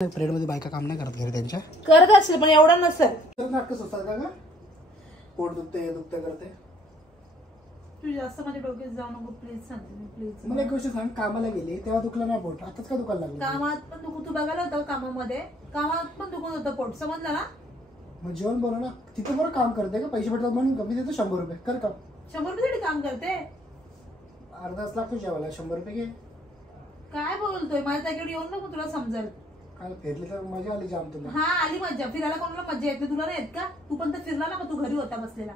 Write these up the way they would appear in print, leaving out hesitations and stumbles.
Period मध्ये बायका काम नाही करत घरी त्यांच्या करत असेल पण एवढा नसेल. नाटक सुचतात का पोट दुखते हे दुखते करते. तू जास्त माझ्या डोक्यात जाऊ नको प्लीज. सांगते मी प्लीज. मला एक गोष्ट सांग, कामाला गेली तेव्हा दुखलं नाही पोट, आताच का दुखायला लागलं? कामात पण दुखू, तू बघायला होतं कामामध्ये, कामात पण दुखत होतं पोट, समजलं ना? मग जेवण बोला ना, तिथे बरं काम करते का, पैसे भेटतात म्हणून कमी देतो 100 रुपये कर का. 100 रुपये काम करते, अर्धा तास लागतो जेवायला, 100 रुपये घे. काय बोलतोय? माझ्या त्याकडे येऊन नको, तुला समजेल. काल फिरली तर मजा आली जाम तुला. हा आली मजा. फिरायला कोणाला मजा येते, तुला नाही येत का? तू पण तर फिरला ना, मग तू घरी होता बसलेला.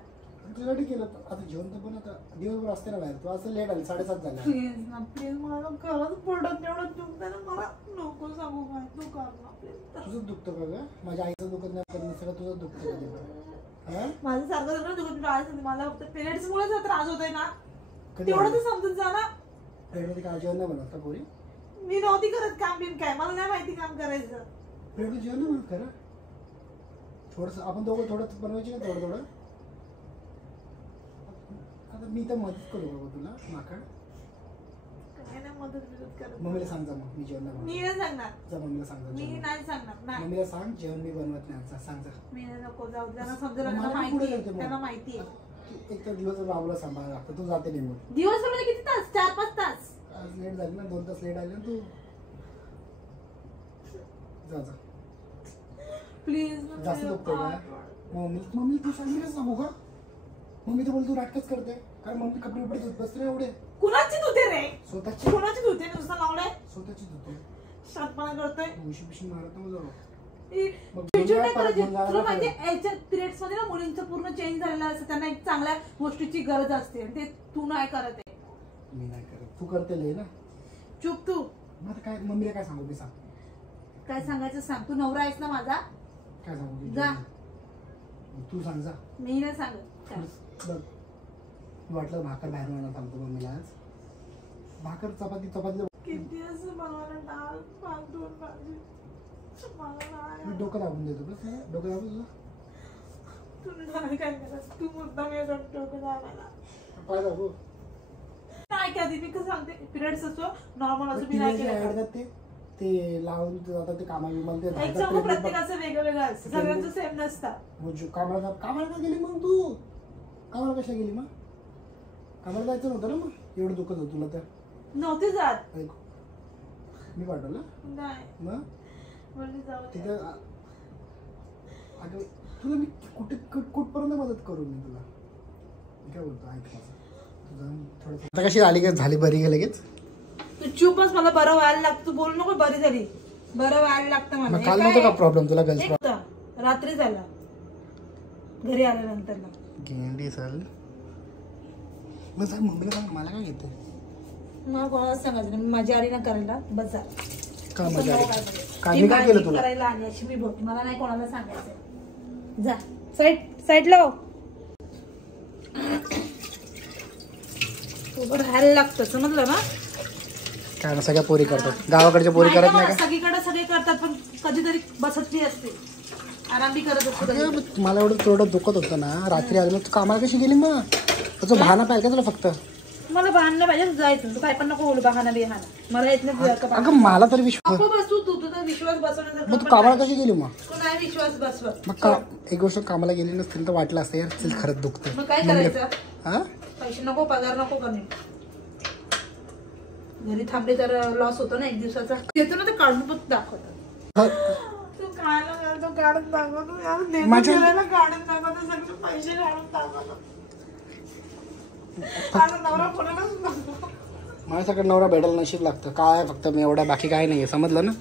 तुझ्यासाठी केलं आता जेवण तर पण आता दिवसभर असते ना बाहेर, तू असं लेट आली 7:30 झाला. प्लीज ना प्लीज, मला खरंच पोटात एवढं दुखतंय ना, मला नको सांगू काय तू कर ना प्लीज. तुझं दुखतं का ग? माझ्या आईचं दुखत नाही, कधी सगळं तुझं दुखतं. माझं सारखं सगळं दुखत त्रास, मला फक्त पिरियड्स मुळे त्रास होतोय ना, कधी तेवढं तर समजून जा ना. प्रेग्नंट काय जेवण नाही बनवत का पोरी? मी नव्हती करत काम बिम, काय मला नाही माहिती काम करायचं. प्रेग्नंट जेवण नाही बनवत खरं. थोडस आपण दोघं थोडं बनवायचे ना, थोडं. आता मी तर मदत करू बाबा तुला, माकड. काय नाही मदत करत. मम्मीला सांग जा, मग मी जेवण नाही बनवत. मी नाही सांगणार. जा मम्मीला सांग जा. मी नाही सांगणार. नाही मम्मीला सांग जेवण मी बनवत नाही आमचा, सांग जा. मी नको जाऊ, त्यांना समजेल, त्यांना माहिती आहे. एक तर दिवस बाबूला सांभाळायला लागतं, तू जाते निघून. दिवस म्हणजे किती तास? 4-5 तास. आज लेट झाली ना, 2 तास लेट आली ना तू. जा प्लीज. जास्त दुखतंय का? मम्मी तू सांगितलं सांगू का? मम्मी तर बोल तू नाटकच करते, कारण मम्मी कपडे उपडे धुत बसते एवढे. कुणाची धुते रे? स्वतःची. कुणाची धुते? नुसतं लावलंय, स्वतःची धुते. शांतपणा करतोय. उशी मारत नव्हतं. तुला माहिती याच्या पिरियड्स मध्ये ना मुलींचं पूर्ण चेंज झालेलं असतं, त्यांना एक चांगल्या गोष्टीची गरज असते, ते तू नाही करत आहे. मी नाही करत, तू करते लय ना. चुप तू. मग काय मम्मीला काय सांगू? मी सांग काय सांगायचं सांग. तू नवरा आहेस ना माझा. काय सांगू? जा तू सांग जा. मी नाही सांगत. वाटलं भाकर बाहेर म्हणून सांगतो मम्मीला. आज भाकर चपाती किती असं बनवायला डाळ भात दोन भाजी. मी डोकं दाबून देतो बस. डोकं दाबून तुझं तू नाही काय करत. तू मुद्दाम येतो डोकं दाबायला. पाय दाबू नाही कधी मी कसं सांगते, पिरियड्स असो नॉर्मल असो, मी नाही केलं ते लावून आता ते कामाला प्रत्येकाचं वेगळं वेगळं असतं, सगळ्यांचं सेम नसतं. कामाला गेली मग तू? कामाला कशा गेली मग? कामाला जायचं नव्हतं ना मग? एवढं दुखत होतं तुला तर? नव्हते जात. मी पाठवलं नाही मग तिथं. अगं तुला मी कुठपर्यंत मदत करू? मी तुला काय बोलतो ऐक तुझं थोडं. आता कशी झाली का? झाली बरी गेली लगेच? तू चुपच. मला बरं व्हायला लागतं, तू बोलू नको. बरी झाली, बरं व्हायला लागतं मला. काल नव्हतं का प्रॉब्लेम तुला? गर्ल्स रात्री झाला घरी आल्यानंतर ना. गेंडी चाल मग सांग मम्मीला, सांग मला काय घेते. मला कोणाला सांगायचं नाही, मी माझी आडी ना करायला बस झालं. का मजा काय काय केलं तुला? करायला आली अशी मी बोलते, मला नाही कोणाला सांगायचं. जा साईडला हो. राहायला लागतं, समजलं ना? काय सगळ्या पोरी करतात, गावाकडच्या पोरी करत नाही का? सगळीकडे सगळे करतात, पण कधीतरी बसत नाही असते, आराम बी करत असते. मला एवढं थोडं दुखत होतं ना रात्री आली. मग तू कामाला कशी गेली मग? तुझं बहाणा पाहिजे तुला फक्त. मला बहाणा पाहिजे जायचं. तू काय पण नको बोलू बहाणा बिहाणा, मला येत नाही. अगं मला तर विश्वास बस तू तुझा विश्वास बसवण्यासारखं. मग तू कामाला कशी गेली मग? तू नाही विश्वास बसवत. मग एक गोष्ट कामाला गेली नसतील तर वाटलं असतं यार चल खरंच दुखतं. मग काय करायचं? हा पैसे नको, पगार नको करणे. घरी थांबले तर लॉस होतो ना एक दिवसाचा. येतो ना ते काढून पण दाखवतात. तू काढून दाखवतो, काढून दाखवतो, सगळे पैसे काढून दाखवतो. माझ्यासाठी नवरा भेटायला नशीब लागतं. काय फक्त मी एवढा, बाकी काय नाहीये, समजलं ना?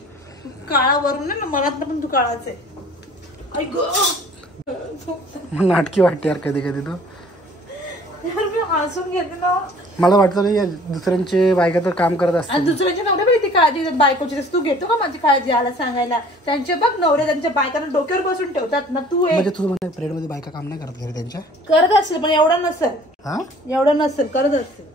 काळावरून ना मनात पण तू काळाच आहे. ऐक नाटकी वाटते यार कधी कधी तू. यार मी हसून घेते ना. मला वाटतं ना दुसऱ्यांचे बायका तर काम करत असतात, दुसऱ्यांच्या नवऱ्या माहिती काळजी बायकोची. तू घेतो का माझी काळजी आला सांगायला? त्यांचे बघ नवरे त्यांच्या बायकांना डोक्यावर बसून ठेवतात ना. तू म्हणजे तुझं म्हणणं पिरियड मध्ये बायका काम नाही करत घरी त्यांच्या? करत असेल पण एवढं नसेल. हा एवढं नसेल, करत असेल.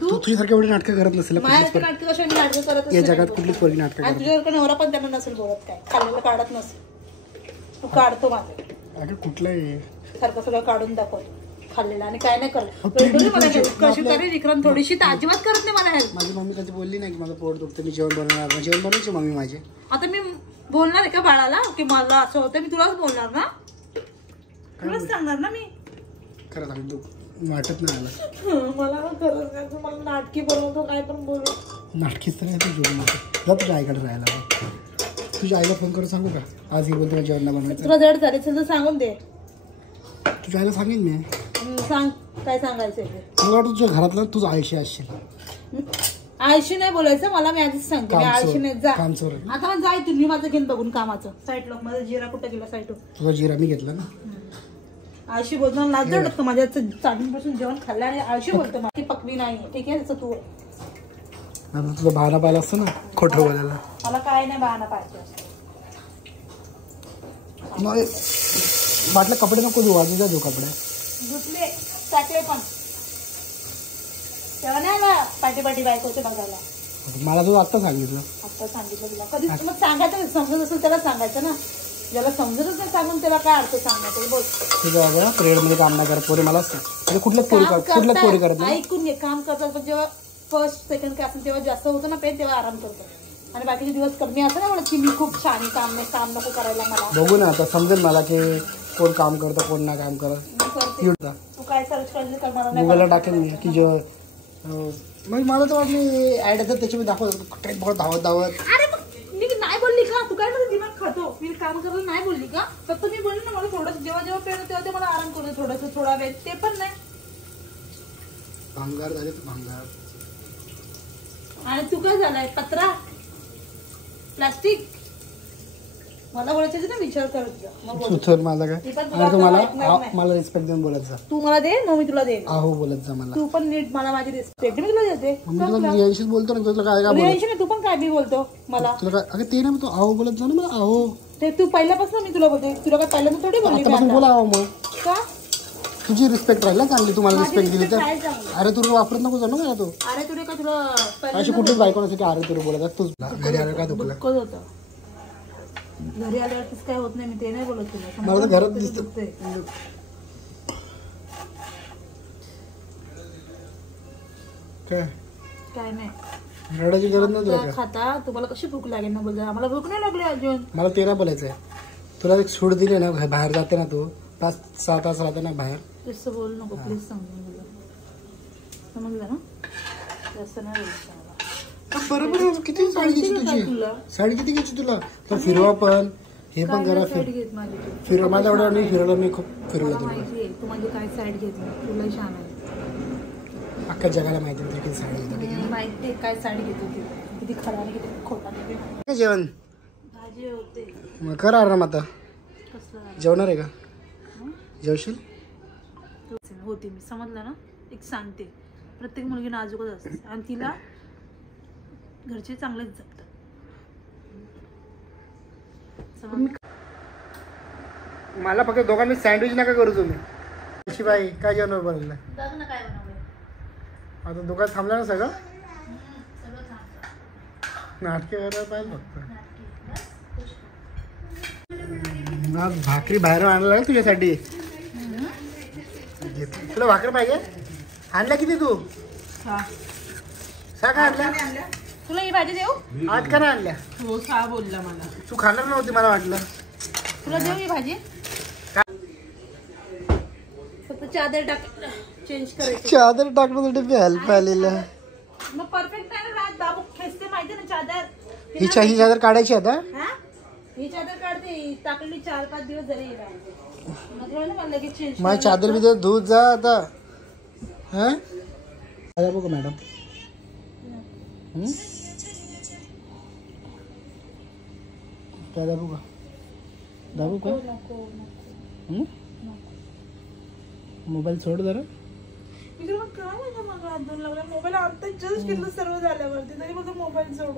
तू तुझ्यासारखी एवढी नाटकं करत नसेल. माझ्यासारखी नाटकं कशा नाटकं करत या जगात कुठलीच पोरगी नाटकं करत. तुझ्यासारखं नवरा पण त्यांना नसेल बोलत, काय खाल्लेलं काढत नसेल. तू काढतो माझं. अगं कुठलंही सारखं सगळं काढून दाखवतो खाल्लेलं आणि काय नाही करत. कशी करी विक्रम थोडीशी तर अजिबात करत नाही मला हेल्प. माझी मम्मी कधी बोलली नाही की माझं पोट दुखतं मी जेवण बनवणार. जेवण बनवायची मम्मी माझी. आता मी बोलणार आहे का बाळाला की मला असं होतं? मी तुलाच बोलणार ना, तुलाच सांगणार ना मी. खरं सांगतो वाटत नाही मला. मला खरंच नाही, तू मला नाटकी बनवतो, काय पण बोलू. नाटकीच तर नाही तू जेवण जा तुझ्या आईकडे राहायला. तुझ्या आईला फोन करून सांगू का आज ही बोलते जेवण बनवायचं? तुला जड झाले तर सांगून दे. तुझ्या आईला सांगेन मी. सांग काय सांगायचं ते. मला वाटतं तुझ्या घरातला तुझं आळशी असशील. आळशी नाही बोलायचं मला, मी आधीच सांगते मी आळशी नाही. जा कामचोर. आता मग जाय तुम्ही माझं घेऊन बघून कामाचं. साईड लॉक माझा जिरा कुठं गेला साईड. तुझा जिरा मी घेतला ना. आळशी बोलतो लाज वाटत माझ्या चाटणीपासून जेवण खाल्लं आणि आळशी बोलतो. माझी पकवी नाही ठीक आहे तू. आता तुझा बहाणा पाहिला असतो ना खोटं बोलायला. मला काय नाही बहाणा पाहिजे. वाटलं कपडे नको धुवा तुझा जो कपडे धुतले टाकले पण तेव्हा नाही आला पाठी पाठी बायकोचे बघायला. मला तू आत्ता सांगितलं. आता सांगितलं तुला कधी मग सांगायचं समजत असेल त्याला सांगायचं ना. ज्याला समजतच नाही सांगून त्याला काय अर्थ सांगण्याचं. बोल तुझं बाबा पिरियड मध्ये काम नाही करत पोरी मला म्हणजे कुठल्याच पोरी करत नाही. ऐकून घे काम करतात पण जेव्हा फर्स्ट सेकंड काय असेल तेव्हा जास्त होतं ना पेन तेव्हा आराम करतो आणि बाकीचे दिवस कमी असं ना म्हणत की मी खूप छान काम नको करायला. मला बघू ना आता समजेल मला की कोण काम करतं कोण नाही काम करत. तू काय सर्च करते तर मला गुगलला टाकेल मी की जो मग मला तर वाटलं ऍड येतात त्याच्यामध्ये दाखवत धावत धावत. अरे मी नाही बोलली का? तू काय माझं दिमाग खातो? मी काम करायला नाही बोलली का? फक्त मी बोलली ना मला थोडं जेव्हा जेव्हा पेन तेव्हा ते मला आराम करू थोडस थोडा वेळ. ते पण नाही. भांगार झाले तू भांगार. आणि तू काय झालाय पत्रा प्लास्टिक. मला बोलायचं ना विचार करत मला काय मला रिस्पेक्ट देऊन बोलायचं. तू मला दे मग मी तुला दे. आहो बोलत जा मला. तू पण नीट मला माझी रिस्पेक्ट मी तुला देते. रियांशीच बोलतो ना तुला काय नाही. तू पण काय बी बोलतो मला. तुला काय अगं ते ना तू आहो बोलत जा ना मला. आहो ते तू पहिल्यापासून मी तुला बोलते. तुला काय पहिल्यांदा थोडी बोलली बोला आहो मग का? तुझी रिस्पेक्ट राहील ना चांगली. तुम्हाला रिस्पेक्ट दिली तर अरे तू वापरत नको जाऊ ना तू. अरे तुला का तुला अशी कुठलीच बायको नसते की अरे तुला बोलत तूच घरी आलं काय दुखलं होतं. घरी आल्यावरतीच काय होत नाही. मी ते नाही बोलत तुला. मला तर घरात दिसत काय नाही. रडायची गरज नाही तुला. खाता तुम्हाला कशी भूक लागेल ना बोलतो. आम्हाला भूक नाही लागली अजून. मला ते ना बोलायचंय. तुला एक सूट दिली ना बाहेर जाते ना तू 5-6 तास राहते ना बाहेर. तसं बोल नको प्लीज. समजलं ना? तसं नाही बोलत. बरोबर. किती साडी घ्यायची तुझी? साडी किती घ्यायची तुला? तर फिरवा पण हे पण करा. फिरवा माझा एवढा नाही फिरवलं. मी खूप फिरवलं तुला. तू माझी काय साईड घेतली तुला छान आहे. अख्ख्या जगाला माहिती आहे किती साडी घेतात. माहिती काय साडी घेतली किती खरा किती खोटा. जेवण भाजी होते मग कर आराम आता. कसलं जेवणार आहे का? जेवशील होती मी. समजलं ना? एक सांगते प्रत्येक मुलगी नाजूकच असते आणि तिला घरचे चांगलेच जपतात. मला फक्त दोघांनी सँडविच नका करू तुम्ही. अशी बाई काय जेवणार बनवलं? आता दुकान थांबलं ना सगळं. नाटके करायला पाहिजे फक्त. आज भाकरी बाहेर आणला आहे तुझ्यासाठी. तुला भाकरी पाहिजे? आणल्या किती तू? सहा का आणल्या? तुला ही भाजी देऊ? 8 का नाही आणल्या? हो 6 बोलला मला. तू खाणार नव्हती मला वाटलं. तुला देऊ ही भाजी? फक्त चादर टाक चेंज करायची. चादर टाकण्यासाठी मी हेल्प आलेलं. मग परफेक्ट नाही राहत. बाबू खेचते माहिती ना चादर. ही चादर काढायची आता. ही चादर काढते. टाकलेली 4-5 दिवस झाले. लगेच चेंज. माझी चादर बी धुत जा आता. हा बघू मॅडम. काय दाबू का? दाबू का? मोबाईल सोड जरा. काय मोबाईल आता जस्ट घेतलं सर्व झाल्यावरती तरी माझा मोबाईल सोड.